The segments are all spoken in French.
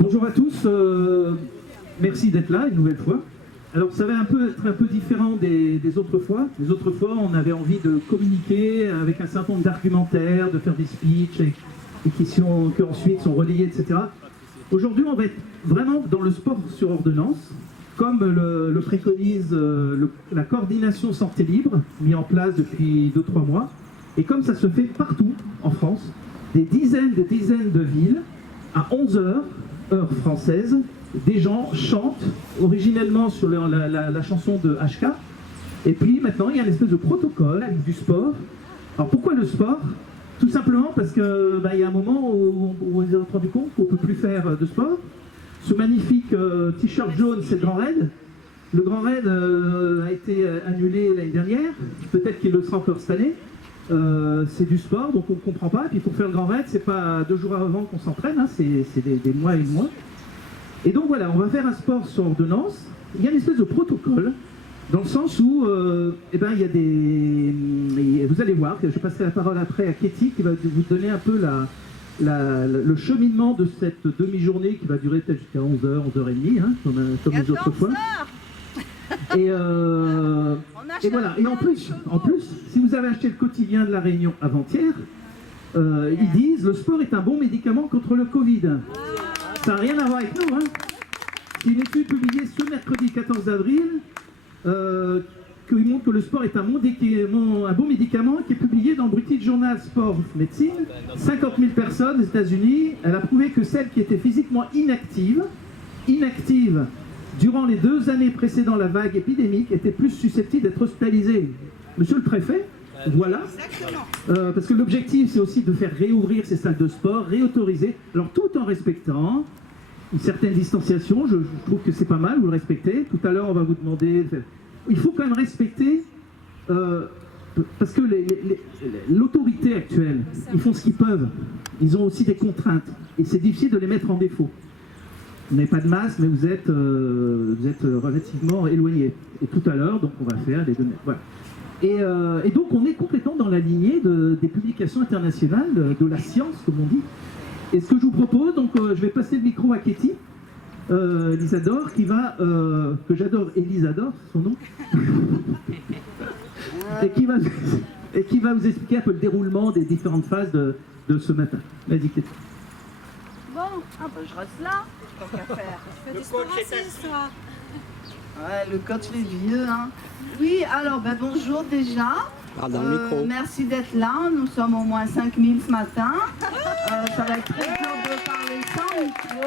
Bonjour à tous, merci d'être là une nouvelle fois. Alors ça va être un peu différent des autres fois. Les autres fois, on avait envie de communiquer avec un certain nombre d'argumentaires, de faire des speeches et qui ensuite sont relayés, etc. Aujourd'hui, on va être vraiment dans le sport sur ordonnance, comme le préconise la coordination santé libre, mis en place depuis 2-3 mois, et comme ça se fait partout en France, des dizaines de villes, à 11h, heure française, des gens chantent originellement sur la chanson de HK, et puis maintenant il y a une espèce de protocole avec du sport. Alors pourquoi le sport? Tout simplement parce que il y a un moment où on s'est rendu compte qu'on ne peut plus faire de sport. Ce magnifique t-shirt jaune, c'est le Grand Raid. Le Grand Raid a été annulé l'année dernière, peut-être qu'il le sera encore cette année. C'est du sport, donc on ne comprend pas. Et puis pour faire le Grand Raid, c'est pas 2 jours avant qu'on s'entraîne, hein, c'est des mois et des mois. Et donc voilà, on va faire un sport sur ordonnance. Il y a une espèce de protocole, dans le sens où il y a des... Vous allez voir, je passerai la parole après à Katie, qui va vous donner un peu le cheminement de cette demi-journée qui va durer peut-être jusqu'à 11h, 11h30, hein, comme les autres fois. Et voilà. Et en plus, si vous avez acheté le quotidien de La Réunion avant-hier, ils disent le sport est un bon médicament contre le Covid. Ça n'a rien à voir avec nous. Hein. C'est une étude publiée ce mercredi 14 avril qui montre que le sport est un bon médicament qui est publié dans le British Journal Sport Medicine. 50 000 personnes aux États-Unis. Elle a prouvé que celles qui étaient physiquement inactives durant les 2 années précédant la vague épidémique étaient plus susceptibles d'être hospitalisées. Monsieur le préfet, voilà. Parce que l'objectif, c'est aussi de faire réouvrir ces salles de sport, réautoriser, alors tout en respectant une certaine distanciation. Je trouve que c'est pas mal, vous le respectez. Tout à l'heure, on va vous demander... Il faut quand même respecter, parce que l'autorité actuelle, ils font ce qu'ils peuvent. Ils ont aussi des contraintes, et c'est difficile de les mettre en défaut. Vous n'avez pas de masque, mais vous êtes relativement éloigné. Et tout à l'heure, donc on va faire les 2 mètres. Voilà. Et donc on est complètement dans la lignée des publications internationales, de la science, comme on dit. Et ce que je vous propose, donc je vais passer le micro à Katie, Elisador, qui va, que j'adore, Elisador, son nom, et qui va vous expliquer un peu le déroulement des différentes phases de ce matin. Vas-y, Katie. Bon, je reste là, tant qu'à faire. Le coach est assis. Ouais, le coach les vieux, hein. Oui, alors, bonjour déjà. Merci d'être là. Nous sommes au moins 5000 ce matin. Ça va être très dur de parler sans micro.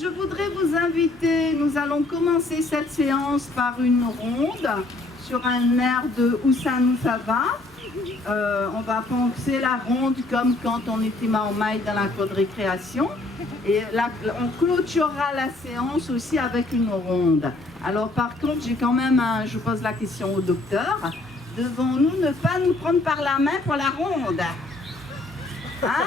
Je voudrais vous inviter. Nous allons commencer cette séance par une ronde sur un air de Où ça nous ça va. On va penser la ronde comme quand on était maille dans la cour de récréation. Et là, on clôturera la séance aussi avec une ronde. Alors par contre, j'ai quand même je pose la question au docteur. Devons-nous ne pas nous prendre par la main pour la ronde? Hein?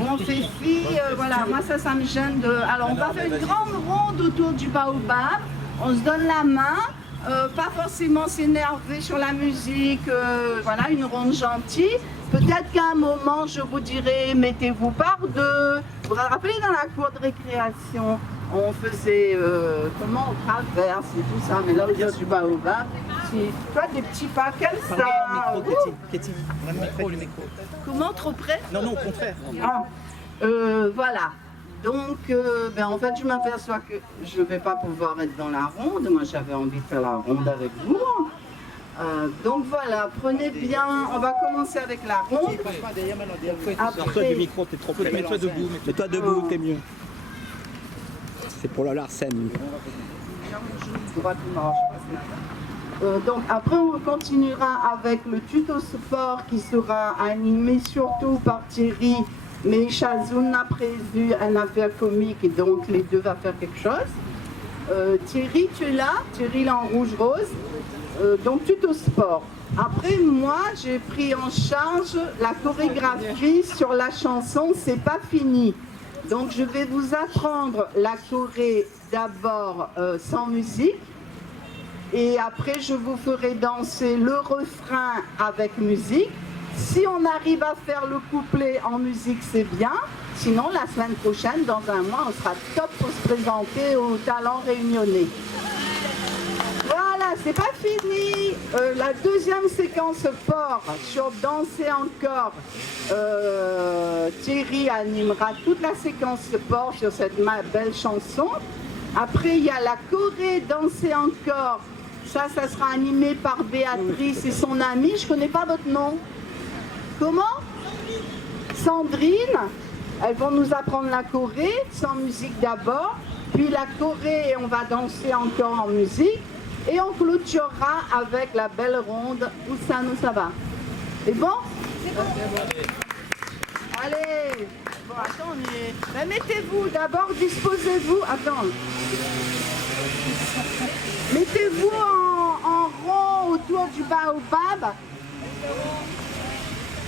On fait fi, voilà, moi ça me gêne de... Alors on va faire une grande ronde autour du baobab. On se donne la main. Pas forcément s'énerver sur la musique, voilà, une ronde gentille. Peut-être qu'à un moment, je vous dirai, mettez-vous par 2. Vous vous rappelez, dans la cour de récréation, on faisait, comment on traverse et tout ça, mais là, au lieu du baobab, c'est des petits pas comme ça. Katie, vraiment près du micro. Comment, trop près? Non, au contraire. Voilà. Donc, en fait, je m'aperçois que je ne vais pas pouvoir être dans la ronde. Moi, j'avais envie de faire la ronde avec vous. Donc voilà, prenez bien. On va commencer avec la ronde. Sors-toi du micro, t'es trop près. Mets-toi debout. Mets-toi debout, t'es mieux. C'est pour la Larsen. Donc après, on continuera avec le tuto sport qui sera animé surtout par Thierry. Mais Chazoun a prévu une affaire comique et donc les deux vont faire quelque chose. Thierry, tu es là? Thierry, là en rouge-rose. Donc tuto sport. Après, moi, j'ai pris en charge la chorégraphie sur la chanson C'est pas fini. Donc je vais vous apprendre la choré d'abord sans musique. Et après, je vous ferai danser le refrain avec musique. Si on arrive à faire le couplet en musique, c'est bien. Sinon, la semaine prochaine, dans un mois, on sera top pour se présenter aux talents réunionnais. Voilà, c'est pas fini. La deuxième séquence port sur Danser encore. Thierry animera toute la séquence port sur cette belle chanson. Après, il y a la choré Danser encore. Ça sera animé par Béatrice et son amie. Je connais pas votre nom. Comment? Sandrine. Elles vont nous apprendre la choré, sans musique d'abord. Puis la choré, on va danser encore en musique. Et on clôturera avec la belle ronde Où ça nous ça va. C'est bon? C'est bon. Allez. Bon, attends, mais mettez-vous d'abord, disposez-vous. Attends. Mettez-vous en rond autour du baobab.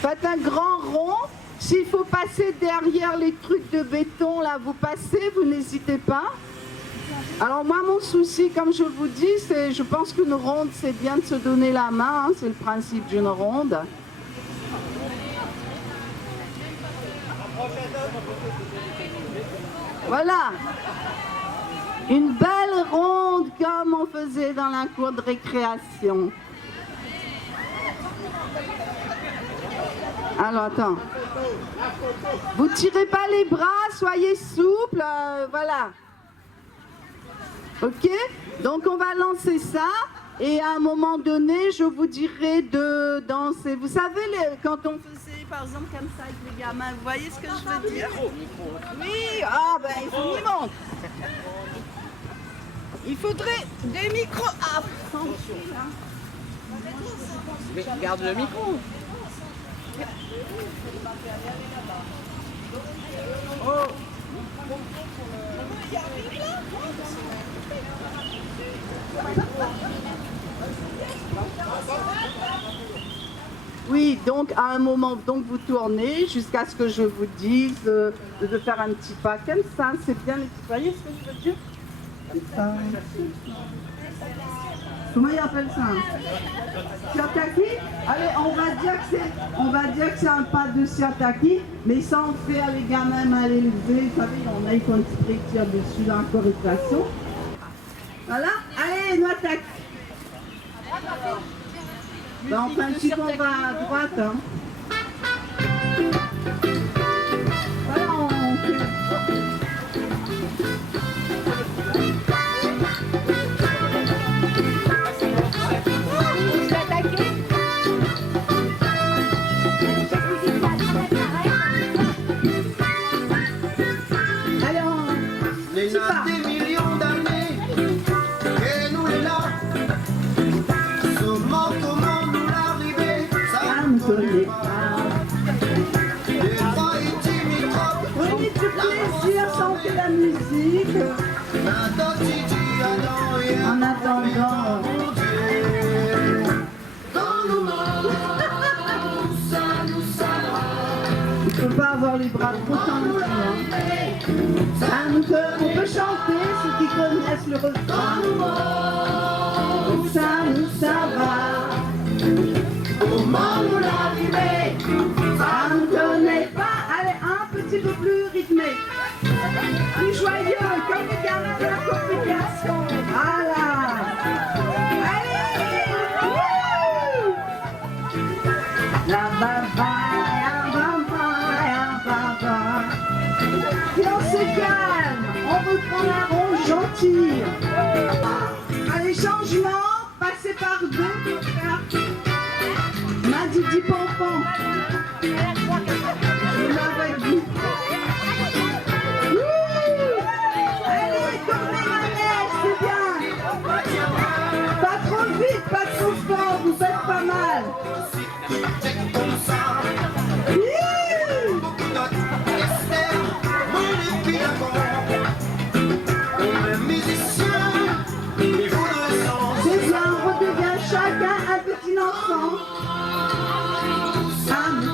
Faites un grand rond. S'il faut passer derrière les trucs de béton, là, vous passez, vous n'hésitez pas. Alors moi, mon souci, comme je vous dis, c'est, je pense qu'une ronde, c'est bien de se donner la main, hein, c'est le principe d'une ronde. Voilà. Une belle ronde comme on faisait dans la cour de récréation. Alors, attends. Vous tirez pas les bras, soyez souple, voilà. Ok? Donc on va lancer ça et à un moment donné, je vous dirai de danser. Vous savez, quand on faisait par exemple comme ça avec les gamins, vous voyez ce que je veux dire? Oui, ah ben il faut m'y monter. Il faudrait des micros. Ah, Garde le micro. Oh. Oui, donc à un moment, donc vous tournez jusqu'à ce que je vous dise de faire un petit pas comme ça. C'est bien, vous voyez ce que je veux dire? Comment il appelle ça? Siataki? Allez, on va dire que c'est un pas de siataki, mais sans faire les gamins mal élevés. Vous savez, on a une petite tire dessus dans la correctation. Voilà. Allez, nous attaque. Ben, en principe, on va à droite. Hein. Voilà, on fait. Des millions d'années, et nous les là, comment nous l'arriver, ça ne connaît pas. Les trois microbes, Prenez du plaisir, chantez la musique. En attendant. Il ne faut pas avoir les bras trop tendus. On peut chanter, ceux qui connaissent le refrain. Ça va. Comment nous l'arriver? Ça ne connaît pas. Allez, un petit peu plus rythmé. Plus joyeux, comme les gamins de la communication. Voilà. Allez. La baba, et on se calme, on reprend la ronde gentille. Allez, changement, passez par deux. M'a dit pompon. Je m'avais dit. Allez, tournez la neige, c'est bien. Pas trop vite, pas trop fort, vous faites pas mal. C'est bien, on redevient chacun un petit enfant.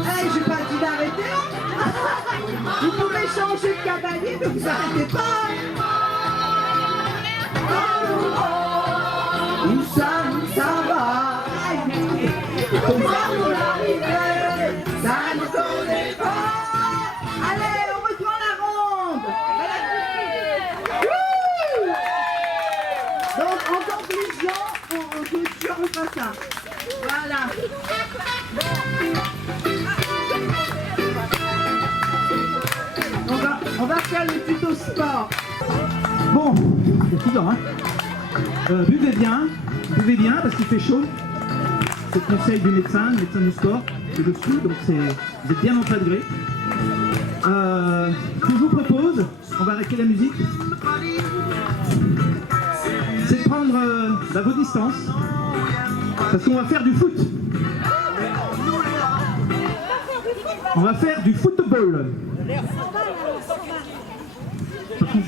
Hey, j'ai pas dit d'arrêter. Vous pouvez changer de cavalier, mais vous arrêtez pas. Où ça va? Comment nous l'arriver? Voilà. On va faire le tuto sport. Bon, c'est évident, hein. Buvez bien parce qu'il fait chaud. C'est le conseil du médecin du sport, c'est dessous, donc vous êtes bien encadré. Ce que je vous propose, on va arrêter la musique, c'est de prendre vos distances, parce qu'on va faire du foot. On va faire du football. Par contre,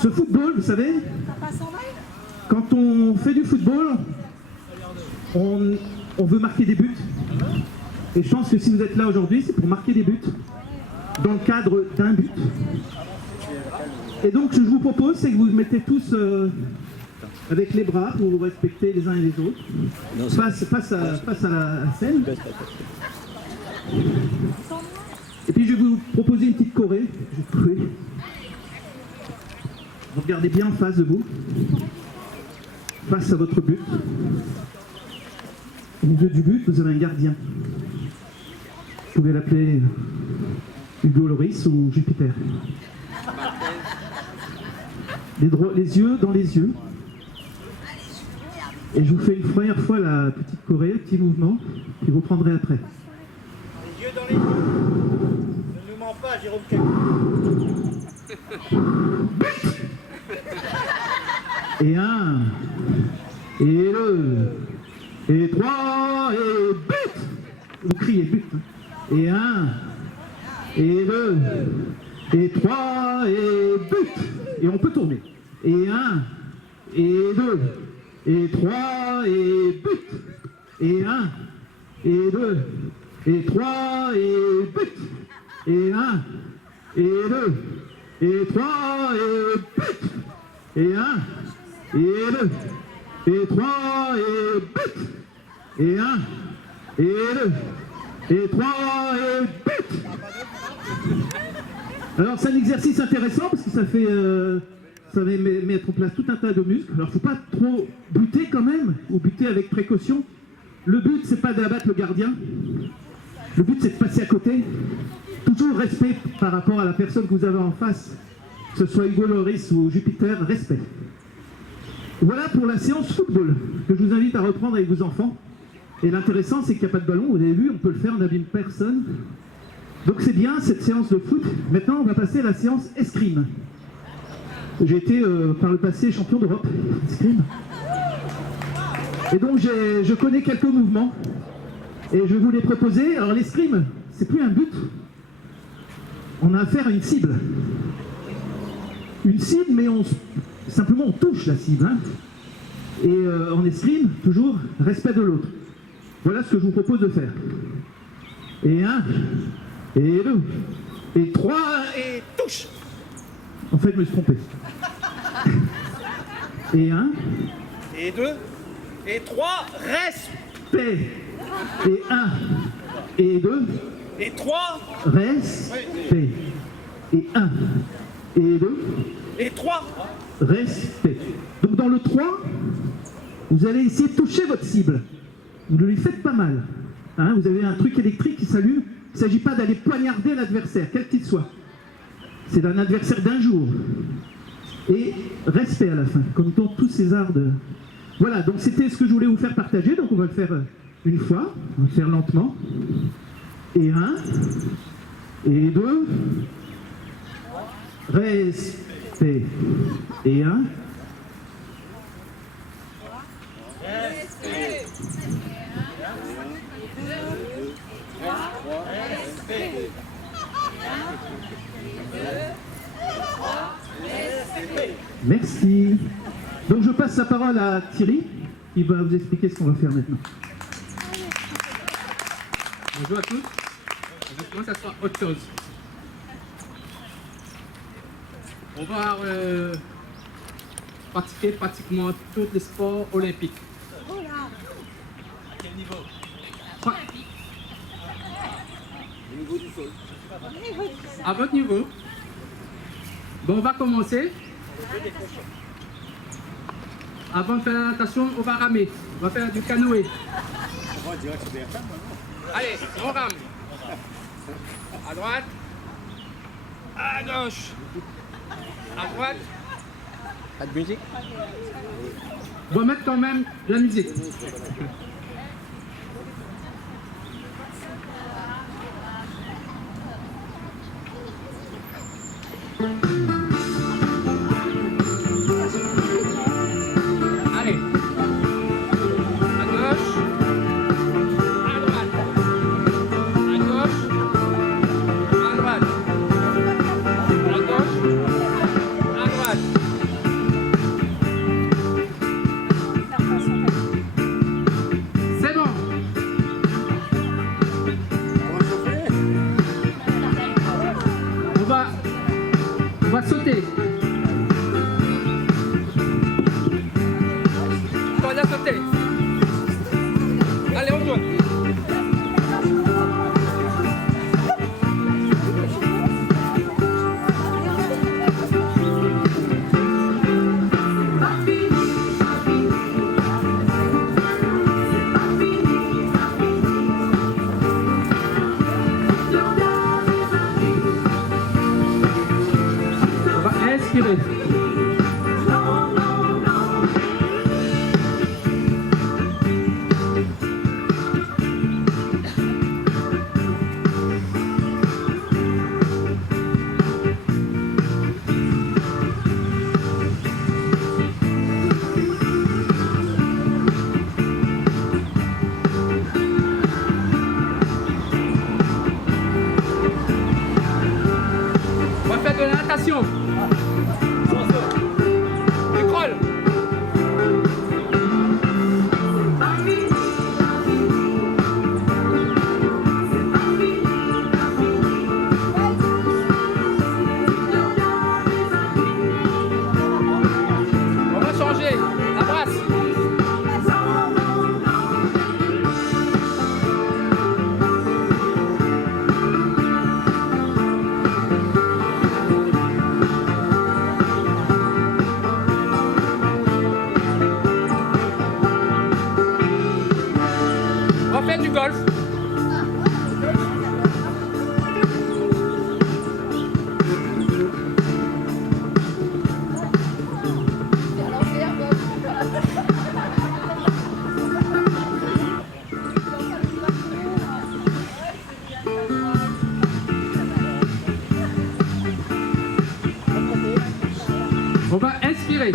ce football, vous savez, quand on fait du football, on veut marquer des buts. Et je pense que si vous êtes là aujourd'hui, c'est pour marquer des buts, dans le cadre d'un but. Et donc, ce que je vous propose, c'est que vous vous mettez tous avec les bras pour vous respecter les uns et les autres, face à la scène. Et puis, je vais vous proposer une petite choré. Vous regardez bien en face de vous, face à votre but. Au milieu du but, vous avez un gardien. Vous pouvez l'appeler Hugo Loris ou Jupiter. Les yeux dans les yeux. Et je vous fais une première fois la petite choré, petit mouvement, puis vous prendrez après. Les yeux dans les yeux. Ne nous mens pas, Jérôme Camus. Et 1, et 2, et 3, et but! Vous criez but. Hein. Et 1, et 2, et 3, et but! Et on peut tourner. Et 1, et 2, et 3, et but! Et 1, et 2, et 3, et but! Et 1, et 2, et 3, et but! Et 1, et 2, et 3, et but! Et 1, et 2, et 3, et but! Alors c'est un exercice intéressant parce que ça va mettre en place tout un tas de muscles. Alors il ne faut pas trop buter quand même, ou buter avec précaution. Le but c'est pas d'abattre le gardien. Le but c'est de passer à côté. Toujours respect par rapport à la personne que vous avez en face. Que ce soit Hugo Loris ou Jupiter, respect. Voilà pour la séance football, que je vous invite à reprendre avec vos enfants. Et l'intéressant, c'est qu'il n'y a pas de ballon, vous avez vu, on peut le faire, on n'abîme personne. Donc c'est bien cette séance de foot. Maintenant, on va passer à la séance escrime. J'ai été par le passé champion d'Europe escrime. Et donc je connais quelques mouvements. Et je vais vous les proposer. Alors l'escrime, c'est plus un but. On a affaire à une cible. Une cible, mais simplement on touche la cible. Hein. Et en escrime, toujours, respect de l'autre. Voilà ce que je vous propose de faire. Et 1, et 2, et 3, et touche. En fait, je me suis trompé. Et 1, Et 2, et 3, respect. Et 1, et 2, et 3, respect. Et 1, et 2, et 3. respect. Donc dans le 3, vous allez essayer de toucher votre cible. Vous ne lui faites pas mal. Hein, vous avez un truc électrique qui s'allume. Il ne s'agit pas d'aller poignarder l'adversaire, quel qu'il soit. C'est un adversaire d'un jour. Et respect à la fin, comme dans tous ces arts de... Voilà, donc c'était ce que je voulais vous faire partager. Donc on va le faire une fois. On va le faire lentement. Et 1, et 2, respect. Et 1, merci. Donc je passe la parole à Thierry, qui va vous expliquer ce qu'on va faire maintenant. Bonjour à tous. Maintenant, ça sera autre chose. On va pratiquer pratiquement tous les sports olympiques. Quel niveau? Au niveau du sol. À votre niveau. Bon, on va commencer. Avant de faire la natation, on va ramer. On va faire du canoë. Allez, on rame. À droite. À gauche. À droite. Pas de musique? On va mettre quand même la musique. Allez. À gauche. À droite. À gauche. À droite. À gauche. À droite. C'est bon. On va sauter. On va sauter. Allez, on tourne. On va inspirer. On va faire de la natation. Du crawl. On va changer la brasse. On va faire du golf. On va inspirer.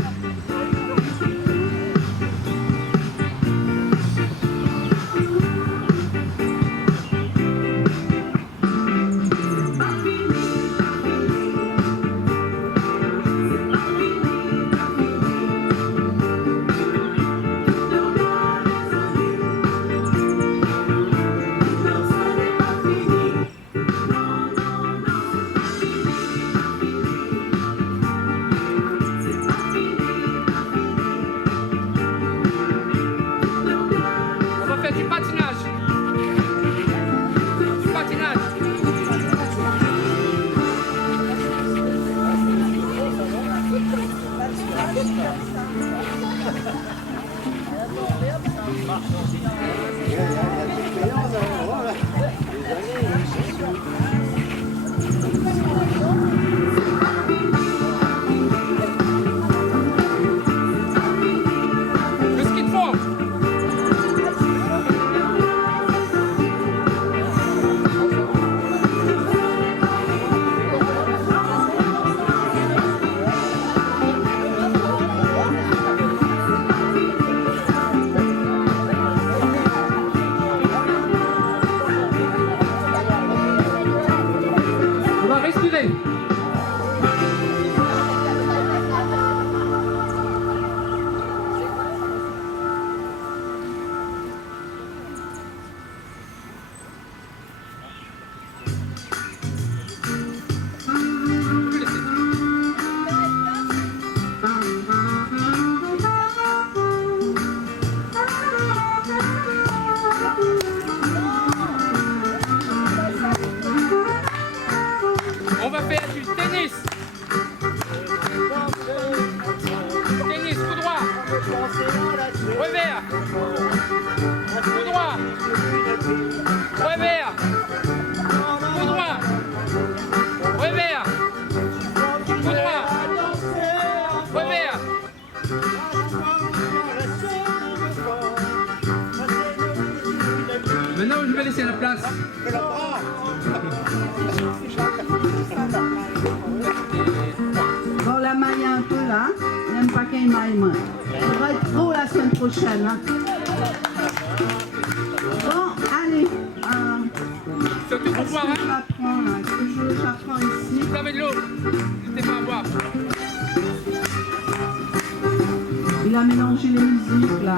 On va faire du patinage. Du patinage. Le ski de fond. On va respirer. On va faire du tennis. Tennis tout droit. vert. Tout droit. Ouais vert. Tout droit. Ouais vert. Tout droit. Ouais vert. Maintenant, je vais laisser la place. Bon, la maille est un peu là. Il n'aime pas qu'il maille moins. Ça va être trop la semaine prochaine. Hein. Bon, allez. Surtout pour boire, hein. J'apprends là. J'apprends ici. Vous avez de l'eau. N'hésitez pas à boire. Il a mélangé les musiques là.